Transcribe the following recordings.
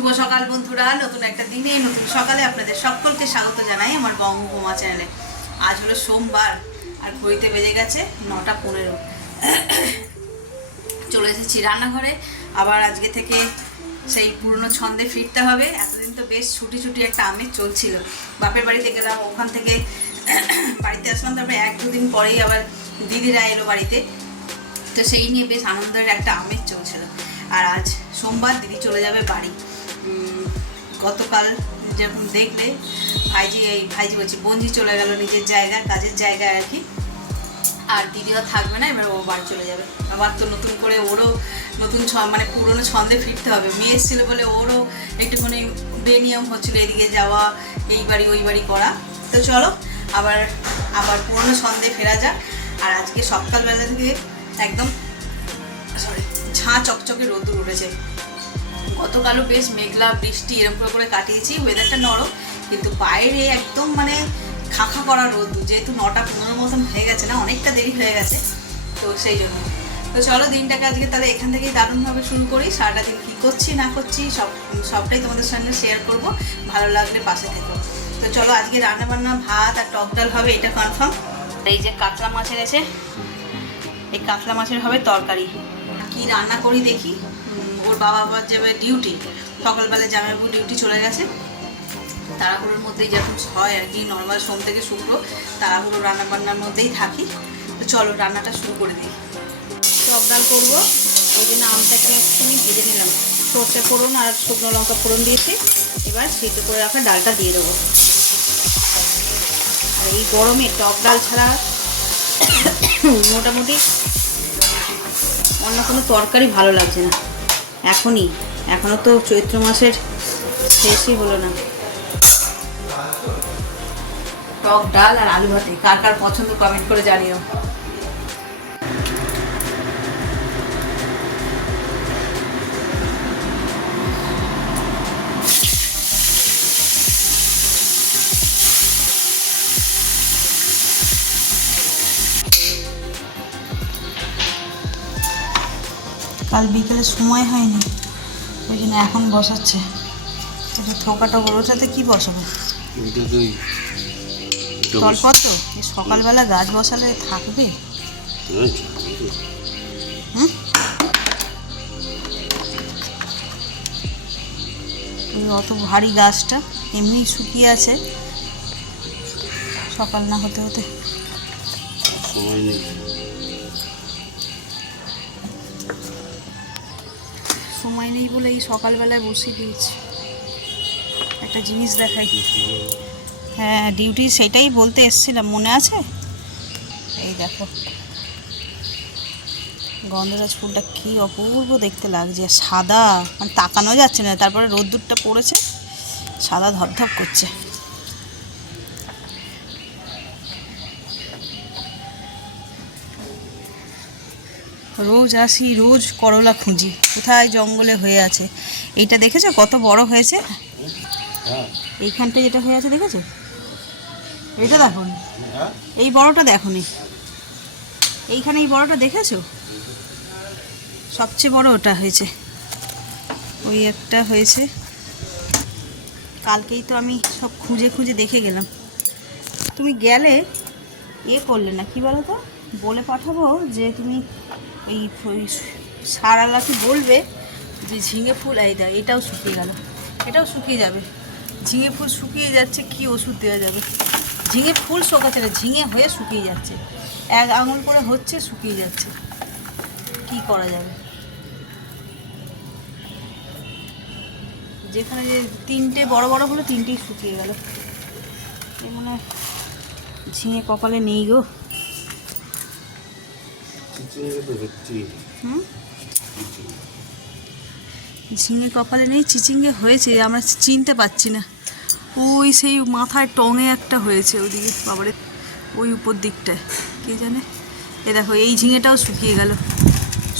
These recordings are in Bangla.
শুভ সকাল বন্ধুরা, নতুন একটা দিনে নতুন সকালে আপনাদের সকলকে স্বাগত জানাই আমার বঙ্গমা চ্যানেলে। আজ হলো সোমবার আর ঘড়িতে বেজে গেছে 9:15। চলে এসেছি রান্নাঘরে। আবার আজকে থেকে সেই পুরনো ছন্দে ফিরতে হবে। এতদিন তো বেশ ছুটি ছুটি একটা আমেজ চলছিল। বাপের বাড়িতে গেলাম, ওখান থেকে বাড়িতে আসলাম, তারপরে 1-2 দিন পরেই আবার দিদিরা এলো বাড়িতে। তো সেই নিয়ে বেশ আনন্দের একটা আমেজ চলছিল। আর আজ সোমবার, দিদি চলে যাবে বাড়ি। গতকাল যেরকম দেখলে ভাইজি বলছি বঞ্জি চলে গেল নিজের জায়গায়, কাজের জায়গায় আর কি। আর দিদিও থাকবে না, এবার ও বাড়ি চলে যাবে। আবার তো নতুন করে ওরও নতুন মানে পুরোনো ছন্দে ফিরতে হবে। মেয়ে এসেছিলো বলে ওরও একটুখানি বেনিয়ম হচ্ছিলো, এদিকে যাওয়া, এই বাড়ি ওই বাড়ি করা। তো চলো আবার পুরোনো ছন্দে ফেরা যাক। আর আজকে সকালবেলা থেকে একদম ঝাঁ চকচকে রোদ্দুর উঠেছে। গতকালও বেশ মেঘলা বৃষ্টি এরকম করে কাটিয়েছি, ওয়েদারটা নরম, কিন্তু বাইরে একদম মানে খাঁখা করা রোদ্দুর। যেহেতু 9:15 মতন হয়ে গেছে না, অনেকটা দেরি হয়ে গেছে, তো সেই জন্য। তো চলো দিনটাকে আজকে তাহলে এখান থেকেই দারুণভাবে শুরু করি। সারাটা দিন কী করছি না করছি সবটাই তোমাদের সঙ্গে শেয়ার করব, ভালো লাগলে পাশে থেকো। তো চলো আজকে রান্নাবান্না ভাত আর টক ডাল হবে, এটা কনফার্ম। এই যে কাতলা মাছ এনেছে, এই কাতলা মাছের হবে তরকারি। কি রান্না করি দেখি। ওর বাবা আবার যাবে ডিউটি, সকালবেলা জামাইবাবু ডিউটি চলে গেছে। তাড়াহুড়োর মধ্যেই যখন হয় আর কি, নর্মাল সোম থেকে শুক্র তাড়াহুড়ো রান্নাবান্নার মধ্যেই থাকি। তো চলো রান্নাটা শুরু করে দিই। টক ডাল করবো, ওই জন্য আমটাকে একটুখানি ভেজে নিলাম। সর্ষে ফোড়ন আর শুকনো লঙ্কা ফোড়ন দিয়েছি। এবার সিদ্ধ করে রাখা ডালটা দিয়ে দেবো। আর এই গরমে টক ডাল ছাড়া মোটামুটি অন্য কোনো তরকারি ভালো লাগছে না এখনও তো চৈত্র মাসের শেষই হলো না। টক ডাল আর আলু ভাতে কার কার পছন্দ কমেন্ট করে জানিও। কাল বিকেলে সময় হয়নি, ওই জন্য এখন বসাচ্ছে। এটা থোকাটা ওটাতে কি বসাবো? তলপত্র এই সকালবেলা গাছ বসালে থাকবে? ওই অত ভারী গাছটা এমনি শুকিয়ে আছে, সকাল না হতে হতে সময় নেই বলে এই সকালবেলায় বসে দিয়েছি। একটা জিনিস দেখাই। হ্যাঁ, ডিউটি সেটাই বলতে এসেছিলাম, মনে আছে? এই দেখো গন্ধরাজ ফুলটা কি অপূর্ব দেখতে লাগছে, সাদা, মানে তাকানো যাচ্ছে না। তারপরে রোদ্দুরটা পড়েছে, সাদা ধপধপ করছে। রোজ আসি, রোজ করলা খুঁজি, কোথায় জঙ্গলে হয়ে আছে। এইটা দেখেছো কত বড় হয়েছে? এইখানটা যেটা হয়ে আছে দেখেছো? এটা দেখো, এই বড়টা দেখো নি, এইখানে এই বড়টা দেখেছো? সবচেয়ে বড় ওটা হয়েছে, ওই একটা হয়েছে। কালকেই তো আমি সব খুঁজে খুঁজে দেখে গেলাম। তুমি গেলে করলে না, কি বলো তো, বলে পাঠাবো যে তুমি ওই সারালাকে বলবে যে ঝিঙে ফুল এই দেয়। এটাও শুকিয়ে গেল, এটাও শুকিয়ে যাবে। ঝিঙে ফুল শুকিয়ে যাচ্ছে, কি ওষুধ দেওয়া যাবে? ঝিঙে ফুল শোকাচ্ছে না, ঝিঙে হয়ে শুকিয়ে যাচ্ছে, 1 আঙুল করে হচ্ছে, শুকিয়ে যাচ্ছে, কি করা যাবে? যেখানে যে 3টে বড় বড় হলো, 3টেই শুকিয়ে গেল। এ মনে হয় ঝিঙে কপালে নেই গো। ঝিঙে কপালে নেই, চিচিঙ্গে হয়েছে, আমরা চিনতে পারছি না। ওই সেই মাথায় টঙে একটা হয়েছে ওইদিকে, বাবারে ওই উপর দিকটায় কে জানে। এ দেখো এই ঝিঙেটাও শুকিয়ে গেল।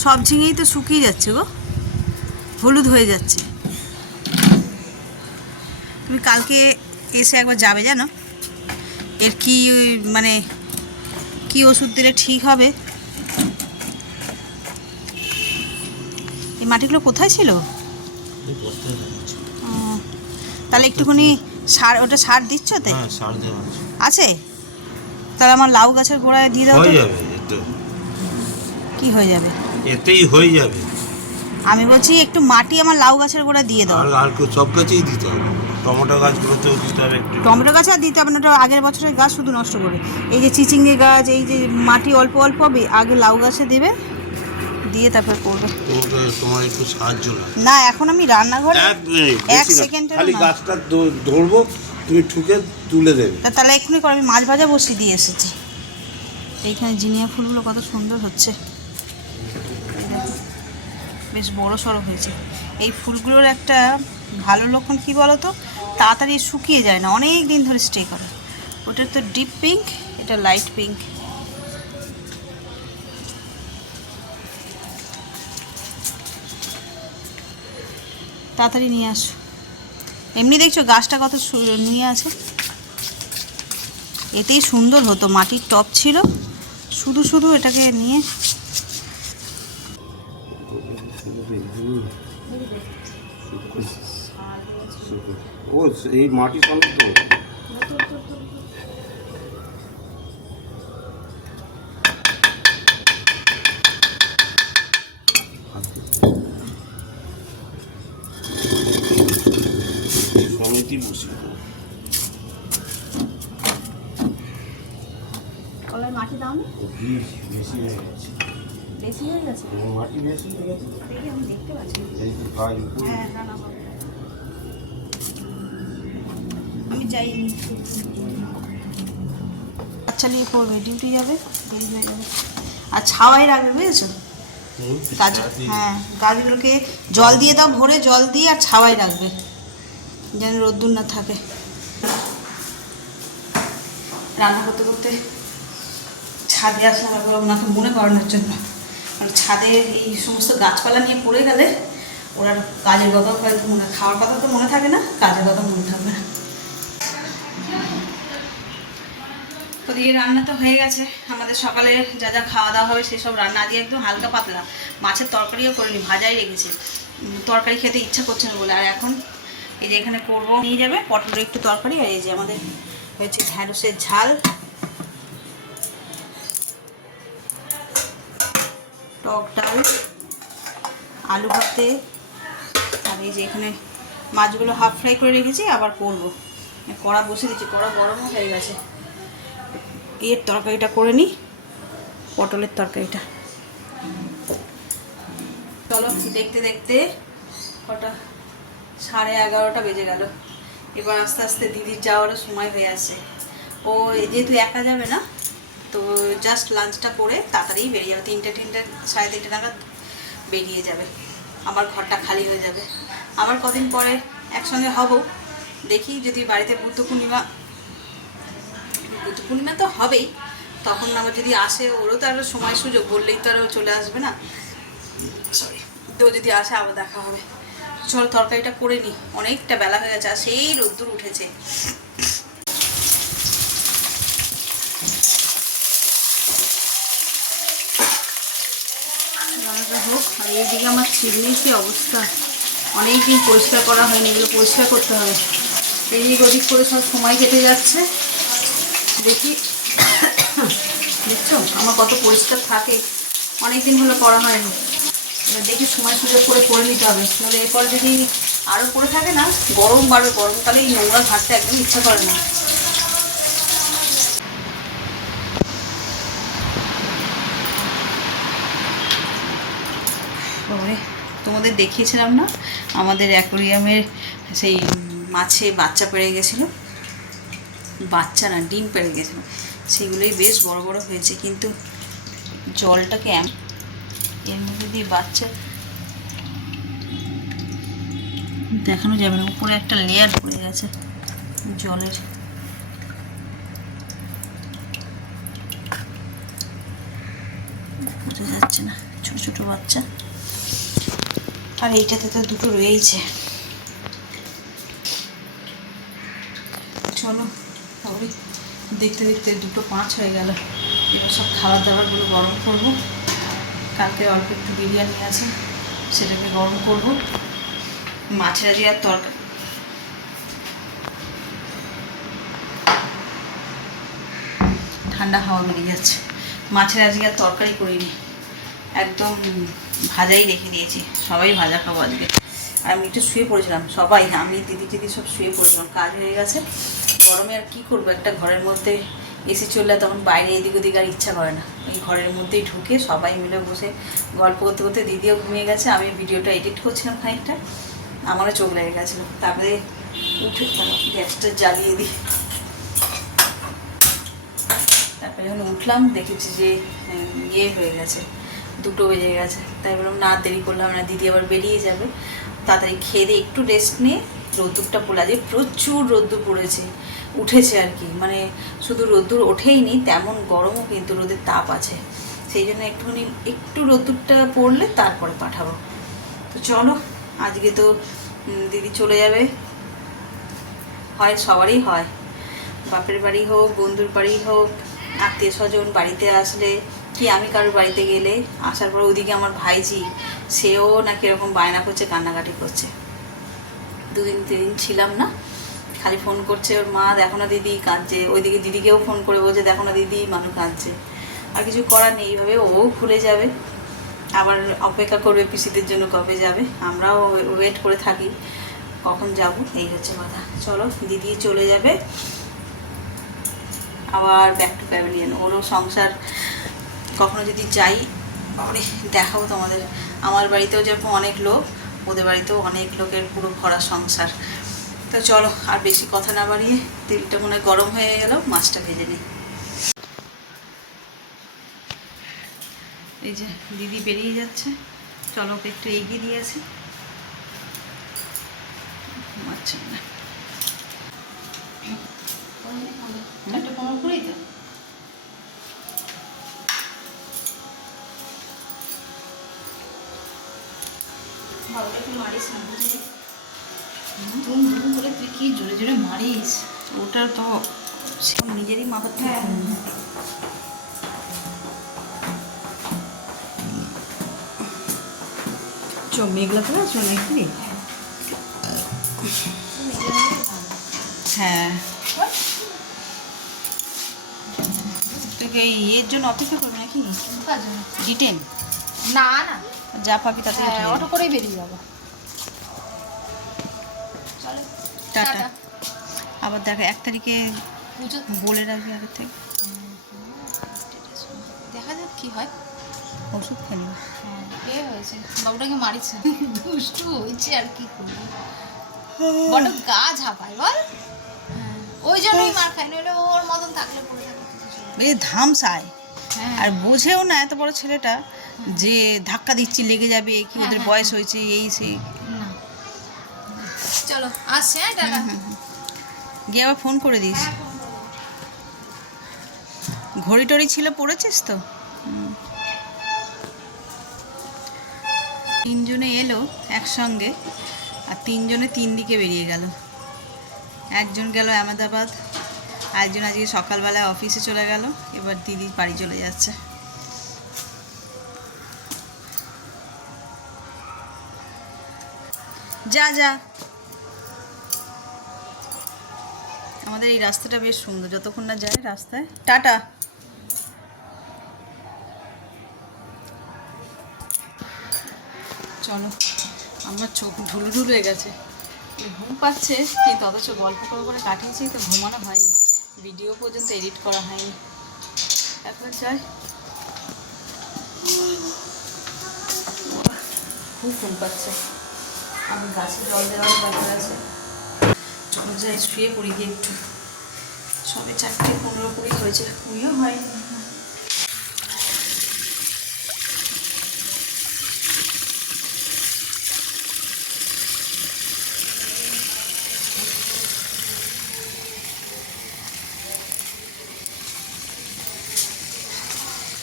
সব ঝিঙেই তো শুকিয়ে যাচ্ছে গো, হলুদ হয়ে যাচ্ছে। তুমি কালকে এসে একবার যাবে, জানো এর কি মানে কি ওষুধ দিলে ঠিক হবে। এই মাটিগুলো কোথায় ছিল? তাহলে একটুখানি সার, ওটা সার দিচ্ছ তো? হ্যাঁ, সার দেওয়া আছে। তাহলে আমার লাউ গাছের গোড়ায় দিয়ে দাও। হয়ে যাবে এতে। কি হয়ে যাবে? এতেই হয়ে যাবে। আমি বলছি একটু মাটি আমার লাউ গাছের গোড়ায় দিয়ে দাও। আর সব গাছেই দিতে হবে, টমেটো গাছগুলোতেও দিতে হবে একটু। টমেটো গাছে আর দিতে হবে না, ওটা আগের বছরের গাছ শুধু নষ্ট করে। এই যে চিচিঙ্গে গাছ, এই যে মাটি অল্প অল্প হবে, আগে লাউ গাছে দেবে, দিয়ে তারপর করবে। তোমার একটু সাহায্য লাগে। না, এখন আমি রান্নাঘরে 1 মিনিট, এক সেকেন্ডের খালি গাছটা ধরবো, তুমি ঠুকে তুলে দেবে। তাহলে এক্ষুনি করে, আমি মাছ ভাজা বসিয়ে দিয়ে এসেছি। এইখানে জিনিয়া ফুলগুলো কত সুন্দর হচ্ছে, বেশ বড় সড়ো হয়েছে। এই ফুলগুলোর একটা ভালো লক্ষণ কী বলো তো, তাড়াতাড়ি শুকিয়ে যায় না, অনেক দিন ধরে স্টে করে। ওটা তো ডিপ পিঙ্ক, এটা লাইট পিঙ্ক। তাড়াতাড়ি নিয়ে আসো। এমনি দেখছো গাছটা কত নিয়ে আছে, এতেই সুন্দর হতো, মাটির টব ছিল, শুধু শুধু এটাকে নিয়ে। ও এই মাটি সমস্ত সমিতি বসে মাটি দাও না, বেশি হয়ে গেছে। বেশি হয়ে গেছে, মাটি বেশি হয়ে গেছে, আমি দেখতে পাচ্ছি। এই তো গাছ। হ্যাঁ, আমি যাইনি, বাচ্চা নিয়ে পড়বে, ডিউটি যাবে, দেরি হয়ে যাবে। আর ছাওয়াই রাখবে, বুঝেছো? গাছ, হ্যাঁ, গাছগুলোকে জল দিয়ে দাও, ভোরে জল দিয়ে, আর ছাওয়াই রাখবে যেন রোদ্দুর না থাকে। রান্না করতে করতে ছাদে আসলাম একবার ওনাকে মনে করানোর জন্য, কারণ ছাদে এই সমস্ত গাছপালা নিয়ে পড়ে গেলে ওরা কাজের কথা মনে, খাওয়ার কথা তো মনে থাকে না, কাজের কথা মনে থাকবে না। ওদিকে রান্না তো হয়ে গেছে, আমাদের সকালে যা যা খাওয়া দাওয়া হবে সেসব রান্না দিয়ে একদম হালকা পাতলা। মাছের তরকারিও করিনি, ভাজাই রেখেছি, তরকারি খেতে ইচ্ছা করছে না বলে। আর এখন এই যে এখানে করবো, নিয়ে যাবে পটলের একটু তরকারি, আর এই যে আমাদের হয়েছে ঢ্যাঁড়সের ঝাল, টক ডাল, আলু ভাতে, আর এই যে এখানে মাছগুলো হাফ ফ্রাই করে রেখেছি, আবার করবো। কড়া বসে দিচ্ছি, কড়া গরমও হয়ে গেছে। এর তরকারিটা করে নিই, পটলের তরকারিটা। চলো, দেখতে দেখতে কটা 11:30 বেজে গেল। এবার আস্তে আস্তে দিদির যাওয়ারও সময় হয়ে আসে। ও যেহেতু একা যাবে না, তো জাস্ট লাঞ্চটা করে তাড়াতাড়ি বেরিয়ে যাবে, 3টে 3:30 নাগাদ বেরিয়ে যাবে। আমার ঘরটা খালি হয়ে যাবে। আবার কদিন পরে একসঙ্গে হব, দেখি যদি বাড়িতে বুদ্ধ পূর্ণিমা তো হবেই, তখন আবার যদি আসে, ওরও তো আরও সময় সুযোগ, বললেই তো আরও চলে আসবে না, সরি, তো যদি আসে আবার দেখা হবে। চলো তরকারিটা করে নিই, অনেকটা বেলা হয়ে গেছে, আর সেই রোদ্দুর উঠেছে। রান্নাটা হোক। আর এইদিকে আমার চিমনির কি অবস্থা, অনেকদিন পরিষ্কার করা হয়নি, এগুলো পরিষ্কার করতে হবে। এদিক ওদিক করে সব সময় কেটে যাচ্ছে। দেখি, দেখছো আমার কত পরিষ্কার থাকে, অনেকদিন হলো করা হয়নি। এবার দেখি সময় সুযোগ করে নিতে হবে, নাহলে এরপর যদি আরও পড়ে থাকে না, গরম বাড়বে, গরমকালে এই নোংরা ঘাটতে একদম ইচ্ছা করে না। পরে তোমাদের দেখিয়েছিলাম না আমাদের অ্যাকোরিয়ামের সেই মাছে বাচ্চা পেড়ে গেছিলো, বাচ্চা না ডিম পেড়ে গেছিলো, সেগুলোই বেশ বড় বড় হয়েছে, কিন্তু জলটাকে এর মধ্যে দিয়ে বাচ্চা দেখানো যাবে না, উপরে একটা লেয়ার পড়ে গেছে জলের। বোঝা যাচ্ছে না, ছোট ছোট বাচ্চা। আর এইটাতে তো দুটো রয়েইছে। চলো, তবে দেখতে দেখতে 2:05 হয়ে গেল। এবার সব খাবার দাবারগুলো গরম করব। কালকে অল্প একটু বিরিয়ানি আছে, সেটাকে গরম করব। মাছের আজকে আর তরকারি ঠান্ডা হাওয়া বেরিয়ে যাচ্ছে। মাছের আজকে আর তরকারি করিনি, একদম ভাজাই রেখে দিয়েছি। সবাই ভাজা খাবো আজকে। আর আমি একটু শুয়ে পড়েছিলাম, সবাই আমি দিদি সব শুয়ে পড়েছিলাম, কাজ হয়ে গেছে। গরমে আর কী করবো, একটা ঘরের মধ্যে এসি চললে তখন বাইরে এদিক ওদিক আর ইচ্ছা করে না। ওই ঘরের মধ্যেই ঢুকে সবাই মিলে বসে গল্প করতে করতে দিদিও ঘুমিয়ে গেছে, আমি ভিডিওটা এডিট করছিলাম খানিকটা, আমারও চোখ লেগে গেছিলো। তারপরে উঠে গ্যাসটা জ্বালিয়ে দিই। তারপরে যখন উঠলাম দেখেছি যে ইয়ে হয়ে গেছে, 2টো বেজে গেছে। তাই বললাম না দেরি করলাম না, দিদি আবার বেরিয়ে যাবে, তাড়াতাড়ি খেয়ে দিয়ে একটু রেস্ট নিয়ে রোদ্দুরটা পড়ে। আজকে প্রচুর রোদ্দুর পড়েছে, উঠেছে আর কি, মানে শুধু রোদ্দুর ওঠেই নি, তেমন গরমও কিন্তু রোদের তাপ আছে। সেই জন্য একটু রোদ্দুরটা পড়লে তারপরে পাঠাবো। তো চলো, আজকে তো দিদি চলে যাবে। হয় সবারই হয়, বাপের বাড়ি হোক, বন্ধুর বাড়ি হোক, আত্মীয় স্বজন বাড়িতে আসলে কি, আমি কারোর বাড়িতে গেলে আসার পর ওদিকে আমার ভাইজি, সেও নাকি এরকম বায়না করছে, কান্নাকাটি করছে। 2-3 দিন ছিলাম না, খালি ফোন করছে ওর মা, দেখো না দিদি কাঁদছে। ওইদিকে দিদিকেও ফোন করে বলছে দেখো না দিদি মানু কাঁদছে। আর কিছু করার নেই, এইভাবে ও খুলে যাবে, আবার অপেক্ষা করবে পিসিদের জন্য কবে যাবে। আমরাও ওয়েট করে থাকি কখন যাব, এই হচ্ছে কথা। চলো, দিদি চলে যাবে আবার ব্যাক টু প্যাভিলিয়ন, ওরও সংসার। কখনো যদি যাই তাহলে দেখাবো তোমাদের। আমার বাড়িতেও যেরকম অনেক লোক, ওদের বাড়িতেও অনেক লোকের পুরো ভরা সংসার। তো চলো, আর বেশি কথা না বাড়িয়ে, তেলটা মনে হয় গরম হয়ে গেল, মাছটা ভেজে নিই। এই যে দিদি বেরিয়ে যাচ্ছে, চলো ওকে একটু এগিয়ে দিয়ে আসি। আচ্ছা না, 4:15 তো। ভালোটা একটু মারিস না, বুঝলি? ধুম ধুম করে তুই কি জোরে জোরে মারিস। ওটা তো সে নিজেরই মাথার থেকে। মেঘলা করে আছো নাকি? হ্যাঁ, তোকে এর জন্য অপেক্ষা করবে নাকি? ডিটেন না না, যা পাবি তাতে অটো করেই বেরিয়ে যাবো। চলো টাটা। আবার দেখো 1 তারিখে পুজো, বলে রাখবি আগের থেকে, দেখা যাক কি হয়। ওষুধ খেলি। কে হয়েছে বাবুটাকে মারিছে, দুষ্টু হয়েছে আর কি করবো, বড় গা ঝাপায় বল। ওই জন্যই মার খাই, নইলে ওর মতন থাকলে পড়ে থাকবে। এই ধামসায় আর বোঝেও না এত বড় ছেলেটা যে ধাক্কা দিচ্ছি লেগে যাবে কি, ওদের বয়স হয়েছে এই সেই। চলো আসছে, হ্যাঁ টাটা। গিয়ে আবার ফোন করে দিস। ঘড়ি টড়ি ছিল, পড়েছিস তো? 3 জনে এলো একসঙ্গে, আর 3 জনে 3 দিকে বেরিয়ে গেল। একজন গেল আহমেদাবাদ, আরেকজন আজকে সকালবেলায় অফিসে চলে গেল, এবার দিদি বাড়ি চলে যাচ্ছে। যা যা। আমাদের এই রাস্তাটা বেশ সুন্দর, যতক্ষণ না যায় রাস্তায়। টাটা। চলো, আমার চোখ ঢুলু হয়ে গেছে, ঘুম পাচ্ছে কিন্তু অথচ গল্প করে কাটিয়েছি, তো ঘুমানো হয়নি, ভিডিও পর্যন্ত এডিট করা হয়নি। এখন যাই, খুব ঘুম পাচ্ছে। আমি গাছে জল দেওয়ার ব্যাপার আছে, চলো যাই শুয়ে পড়ি গিয়ে একটু। সবে 4:15 হয়েছে, শুয়েও হয়নি।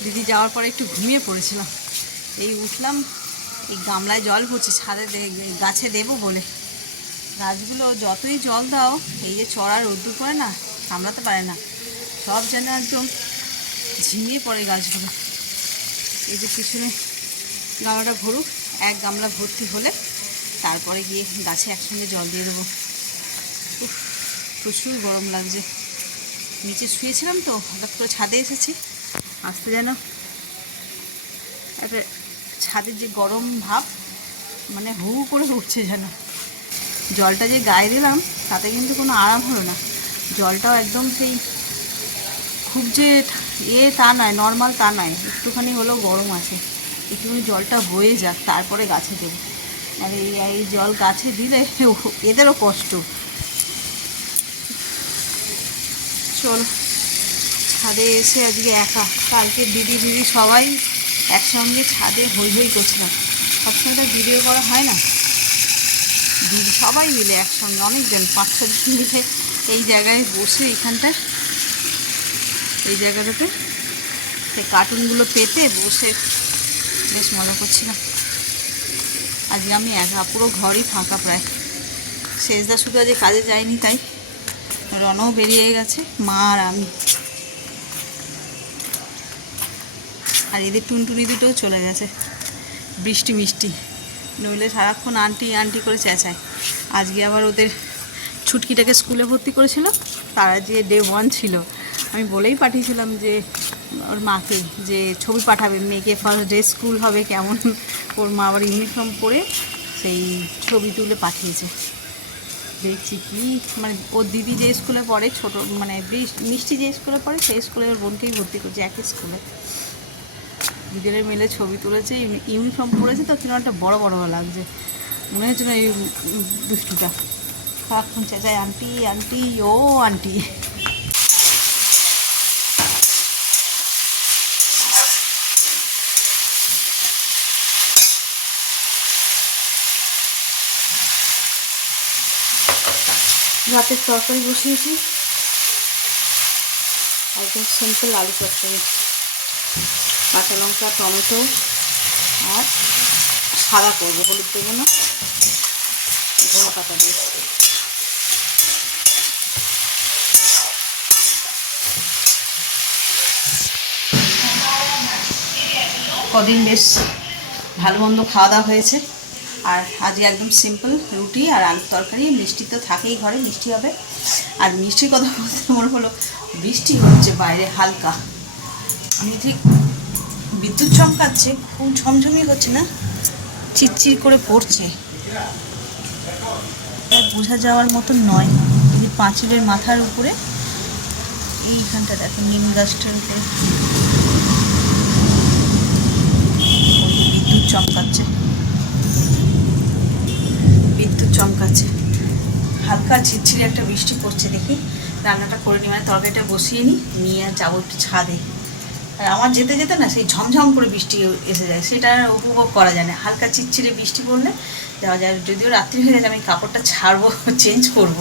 দিদি যাওয়ার পরে একটু ঘুমিয়ে পড়েছিলাম, এই উঠলাম, এই গামলায় জল পড়ছে, ছাদে গাছে দেবো বলে। গাছগুলো যতই জল দাও, এই যে চড়া রোদ্দুর পড়ে না, সামলাতে পারে না, সব যেন একদম ঝিমিয়ে পড়ে গাছগুলো। এই যে পিছনে গামলাটা ভরুক, 1 গামলা ভর্তি হলে তারপরে গিয়ে গাছে একসঙ্গে জল দিয়ে দেবো। প্রচুর গরম লাগছে। নিচে শুয়েছিলাম তো, হঠাৎ করে ছাদে এসেছি, আসতে যেন একটা ছাদের যে গরম ভাব মানে হু হু করে উঠছে যেন। জলটা যে গায়ে দিলাম তাতে কিন্তু কোনো আরাম হলো না, জলটাও একদম সেই খুব যে তা নয়, নর্মাল তা নয়, একটুখানি হলেও গরম আছে। একটুখানি জলটা হয়ে যাক তারপরে গাছে দেবো, মানে এই জল গাছে দিলে এদেরও কষ্ট। চল ছাদে এসে আজকে একা, কালকে দিদি সবাই একসঙ্গে ছাদে হই হই করছিলাম। সবসময় তো ভিডিও করা হয় না, দিদি সবাই মিলে একসঙ্গে অনেকজন 5-6 জন মিলে এই জায়গায় বসে এইখানটায় এই জায়গাটাতে সেই কার্টুনগুলো পেতে বসে বেশ মজা করছিলাম। আজকে আমি একা, পুরো ঘরই ফাঁকা প্রায়। শেষদা শুধু আজকে কাজে যায়নি, তাই রনও বেরিয়ে গেছে, মা আর আমি। আর এদের টুনটুনি দুটোও চলে গেছে বৃষ্টি মিষ্টি, নইলে সারাক্ষণ আন্টি আন্টি করে চেঁচায়। আজকে আবার ওদের ছুটকিটাকে স্কুলে ভর্তি করেছিল, তারা যে ডে 1 ছিল, আমি বলেই পাঠিয়েছিলাম যে ওর মাকে যে ছবি পাঠাবে, মেয়েকে ফার্স্ট ডে স্কুল হবে কেমন। ওর মা আবার ইউনিফর্ম পরে সেই ছবি তুলে পাঠিয়েছে। দেখছি কি মানে ওর দিদি যে স্কুলে পড়ে ছোট, মানে মিষ্টি যে স্কুলে পড়ে সেই স্কুলে ওর বোনকেই ভর্তি করছে একই স্কুলে। দুজনের মিলে ছবি তুলেছে, ইউনিফর্ম পরেছে তো কিনা একটা বড় বড় লাগছে, মনে হচ্ছে না এই দুষ্টুটা সারাক্ষণ চেঁচায় আন্টি আন্টি ও আন্টি। রাতের তরকারি বসিয়েছি, একদম সিম্পল আলু চচ্চড়ি, কাঁচা লঙ্কা টমেটো আর সাদা করবো, হলুদ দেবো না, ধনে পাতা দিয়ে। কদিন বেশ ভালো মন্দ খাওয়া দাওয়া হয়েছে, আর আজকে একদম সিম্পল রুটি আর আলুর তরকারি। মিষ্টি তো থাকেই ঘরে, মিষ্টি হবে। আর মিষ্টির কথা বলতে মনে হলো বৃষ্টি হচ্ছে বাইরে হালকা, আমি ঠিক বিদ্যুৎ চমকাচ্ছে, খুব ঝমঝমি হচ্ছে না, চিরচির করে পড়ছে, বোঝা যাওয়ার মতন নয়। এই পাঁচিলের মাথার উপরে এইখানটা দেখেন নিম গাছটার উপরে বিদ্যুৎ চমকাচ্ছে, বিদ্যুৎ চমকাচ্ছে, হালকা ঝিরঝিরে একটা বৃষ্টি পড়ছে। দেখি রান্নাটা করে নিই, মানে তরকারিটা বসিয়ে নিয়ে আর যাবো একটু ছাদে। আর আমার যেতে যেতে না সেই ঝমঝম করে বৃষ্টি এসে যায়, সেটা উপভোগ করা যায় না। হালকা চিরচিরে বৃষ্টি পড়লে যাওয়া যায়, যদিও রাত্রি হয়ে গেছে, আমি কাপড়টা ছাড়বো, চেঞ্জ করব,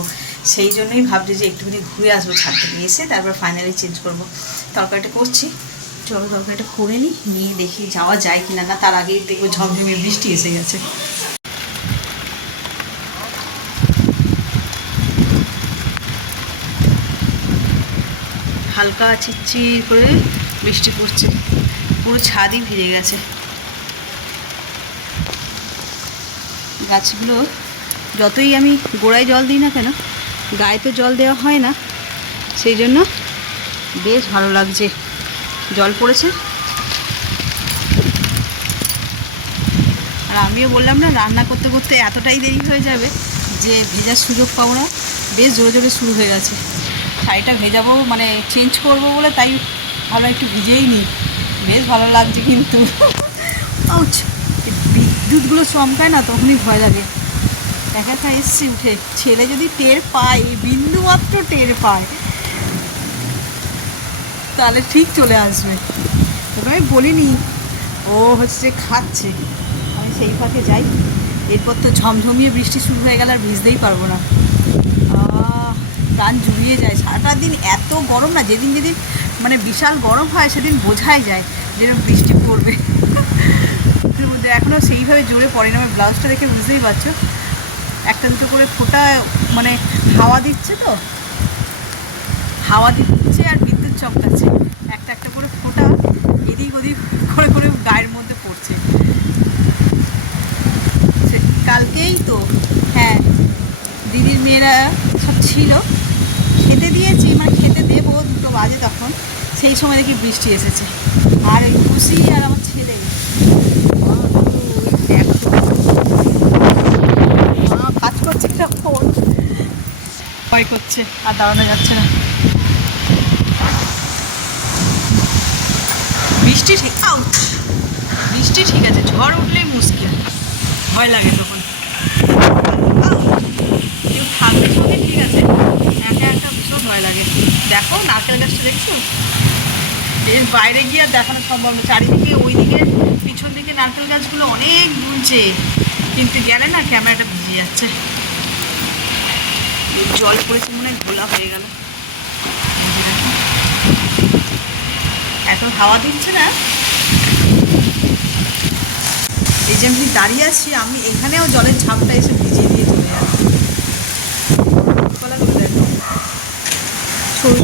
সেই জন্যই ভাবছি যে একটুখানি ঘুরে আসবো ছাদ থেকে এসে, তারপর ফাইনালি চেঞ্জ করব। তরকারিটা করছি, চলো তরকারিটা করে নিয়ে দেখি যাওয়া যায় কিনা। না তার আগেই দেখবো ঝমঝমে বৃষ্টি এসে গেছে। হালকা চিরচির করে বৃষ্টি পড়ছে, পুরো ছাদই ভিজে গেছে। গাছগুলো যতই আমি গোড়ায় জল দিই না কেন, গায়ে তো জল দেওয়া হয় না, সেই জন্য বেশ ভালো লাগছে, জল পড়েছে। আর আমিও বললাম না, রান্না করতে করতে এতটাই দেরি হয়ে যাবে যে ভেজার সুযোগ পাবো না, বেশ জোরে জোরে শুরু হয়ে গেছে। শাড়িটা ভেজাবো মানে চেঞ্জ করবো বলে, তাই ভালো একটু ভিজেই নিই, বেশ ভালো লাগছে। কিন্তু বিদ্যুৎগুলো চমকায় না, তখনই ভয় লাগে। দেখা এসছি উঠে, ছেলে যদি টের পায়, বিন্দুমাত্র টের পায়, তাহলে ঠিক চলে আসবে। তবে আমি বলিনি, ও হচ্ছে খাচ্ছে, আমি সেই ফাঁকে যাই। এরপর তো ঝমঝমিয়ে বৃষ্টি শুরু হয়ে গেলে আর ভিজতেই পারবো না, প্রাণ জুড়িয়ে যায়। সারাটা দিন এত গরম না, যেদিন মানে বিশাল গরম হয় সেদিন বোঝাই যায় যেন বৃষ্টি পড়বে। মধ্যে এখনও সেইভাবে জোরে পড়ে না, আমি ব্লাউজটা দেখে বুঝতেই পারছো, একটা দুটো করে ফোঁটা মানে হাওয়া দিচ্ছে, তো হাওয়া দিচ্ছে আর বিদ্যুৎ চমকাচ্ছে, একটা একটা করে ফোঁটা এদিক ওদিক করে করে গায়ের মধ্যে পড়ছে। কালকেই তো হ্যাঁ দিদির মেয়েরা সব ছিল, খেতে দিয়েছি, মানে খেতে দেবো বাজে তখন, সেই সময় দেখি বৃষ্টি এসেছে। আর ওই খুশি আর আমার ছেলে কাজ করছে তখন, ভয় করছে আর দাঁড়ানো যাচ্ছে না। বৃষ্টি ঠিক আছে, ঝড় উঠলেই মুশকিল, ভয় লাগে তখন। কেউ থাকলে সঙ্গে ঠিক আছে, একা একা ভীষণ ভয় লাগে। দেখো নারকেল গাছটা দেখছো, এর বাইরে গিয়ে আর দেখানো সম্ভব না। চারিদিকে ওইদিকে পিছন দিকে নারকেল গাছগুলো অনেক দুলছে, কিন্তু গেলে না ক্যামেরাটা ভিজে যাচ্ছে। জল পড়েছে মনে হয়, ঘোলা হয়ে গেল। এত হাওয়া দিচ্ছে না। এই যে আমি দাঁড়িয়ে আছি, আমি এখানেও জলের ঝাপটা এসে ভিজিয়ে দিয়ে চলে যাচ্ছে। কলাগুলো দেখো, সরু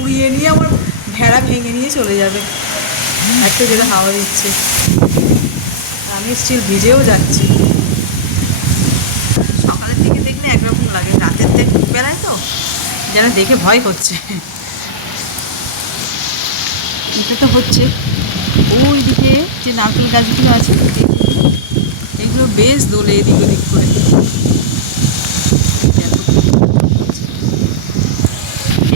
উড়িয়ে নিয়ে আমার ভেড়া ভেঙে নিয়ে চলে যাবে, এত জোরে হাওয়া দিচ্ছে। আমি স্টিল ভিজেও যাচ্ছি। সকালের দিকে দেখলে একরকম লাগে, রাতের বেলায় তো যেন দেখে ভয় করছে। এটা তো হচ্ছে ওই দিকে যে নারকেল গাছগুলো আছে, এগুলো বেশ দোলে এদিক ওদিক করে।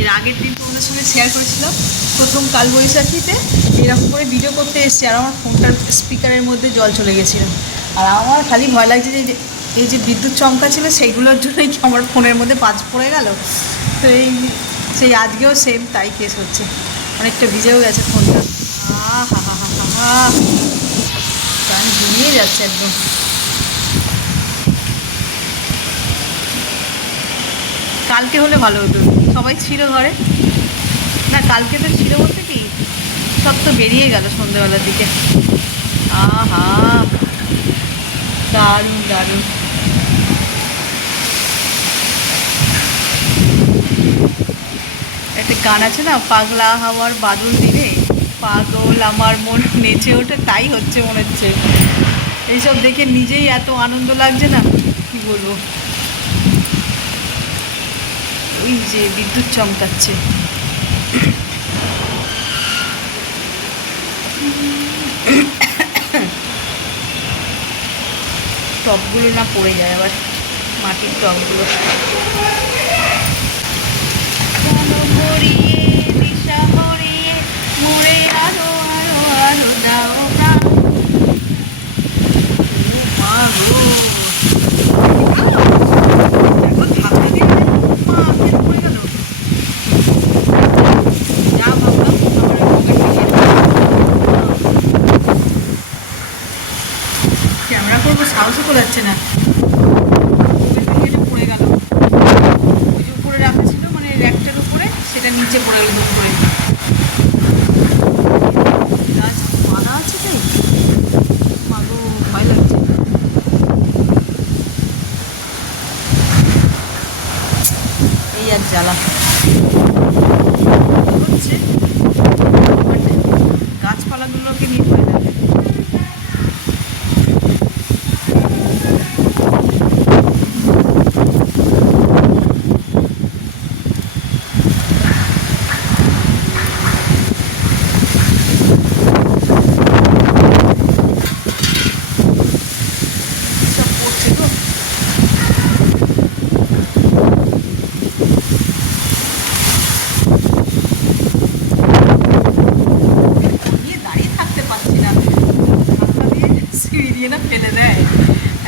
এর আগের দিন তোমাদের সঙ্গে শেয়ার করেছিলাম, প্রথম কালবৈশাখীতে এরকম করে ভিডিও করতে এসেছি, আর আমার ফোনটার স্পিকারের মধ্যে জল চলে গেছিলো। আর আমার খালি ভয় লাগছে যে এই যে বিদ্যুৎ চমকা ছিল, সেইগুলোর জন্যই কি আমার ফোনের মধ্যে পাঁচ পড়ে গেল। তো সেই আজকেও সেম তাই কেস হচ্ছে, অনেকটা ভিজেও গেছে ফোনটা। প্রাণ ঘুমিয়ে যাচ্ছে একদম। কালকে হলে ভালো হতো, সবাই ছিল ঘরে না। কালকে তো ছিল বলতে কি, সব তো বেরিয়ে গেল সন্ধ্যেবেলার দিকে। আহা, দারুণ দারুণ। একটা গান আছে না, পাগলা হাওয়ার বাদল দিনে পাগল আমার মন নেচে ওঠে, তাই হচ্ছে মনে হচ্ছে। এইসব দেখে নিজেই এত আনন্দ লাগছে না, কি বলবো। ওই যে বিদ্যুৎ চমকাচ্ছে। টবগুলো না পড়ে যায় আবার, মাটির টবগুলো। ভরিয়ে দিশা হরিয়ে মোরে আরো আরো আরো দাও না। মা গো, দেখো ধাক্কা দিয়ে মা ফের পড়ে গেল। যা ভাবলাম আমার ক্যামেরা করবো, সাহসও করে যাচ্ছে না, পড়ে গেল। ওই যে উপরে রাখা ছিল, মানে র্যাকটার উপরে, সেটা নিচে পড়ে গেল দুম করে। গাছ বাঁধা আছে তাই মাগো, ভয় লাগছে। এই আর জ্বালা হচ্ছে, গাছপালাগুলোকে নিয়ে ভয় লাগে। না ফেলে দেয়,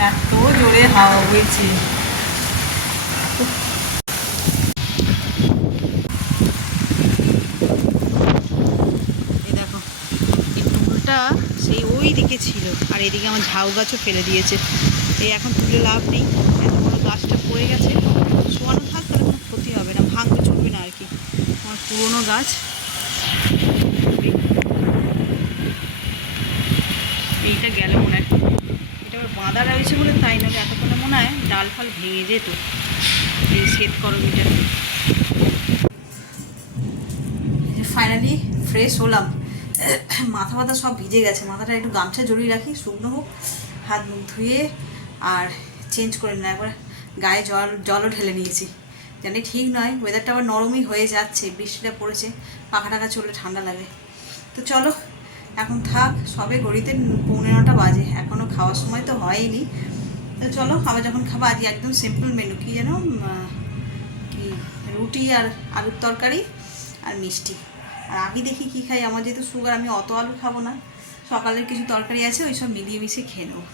এত জোরে হাওয়া হয়েছে। এই দেখো, এই টুলটা সেই ওই দিকে ছিল, আর এদিকে আমার ঝাউ গাছও ফেলে দিয়েছে। এই এখন তুলে লাভ নেই, এত বড় গাছটা পড়ে গেছে, শোয়ানো থাক, তাহলে কোনো ক্ষতি হবে না, ভাঙতে চলবে না আর কি। আমার পুরোনো গাছ, এইটা গেল মনে হয়, এটা আবার বাঁধা রয়েছে বলে তাই, না এতক্ষণে মনে হয় ডাল ফাল ভেঙে যেত। এই সেট করো এটা। ফাইনালি ফ্রেশ হলাম, মাথা ব্যথা সব ভিজে গেছে, মাথাটা একটু গামছা জড়িয়ে রাখি, শুকনো হোক, হাত মুখ ধুয়ে আর চেঞ্জ করে নিলাম। একবার গায়ে জলও ঢেলে নিয়েছি, জানি ঠিক নয়, ওয়েদারটা আবার নরমই হয়ে যাচ্ছে, বৃষ্টিটা পড়েছে, পাখা টাকা চললে ঠান্ডা লাগে। তো চলো এখন থাক, সবে ঘড়িতে 9:45 বাজে, এখনও খাওয়ার সময় তো হয়নি। তো চলো আবার যখন খাবো, আজ একদম সিম্পল মেনু, কি যেন কি রুটি আর আলুর তরকারি আর মিষ্টি। আর আমি দেখি কি খাই, আমার যেহেতু সুগার, আমি অত আলু খাবো না, সকালের কিছু তরকারি আছে ওই সব মিলিয়ে মিশিয়ে খেয়ে নেবো।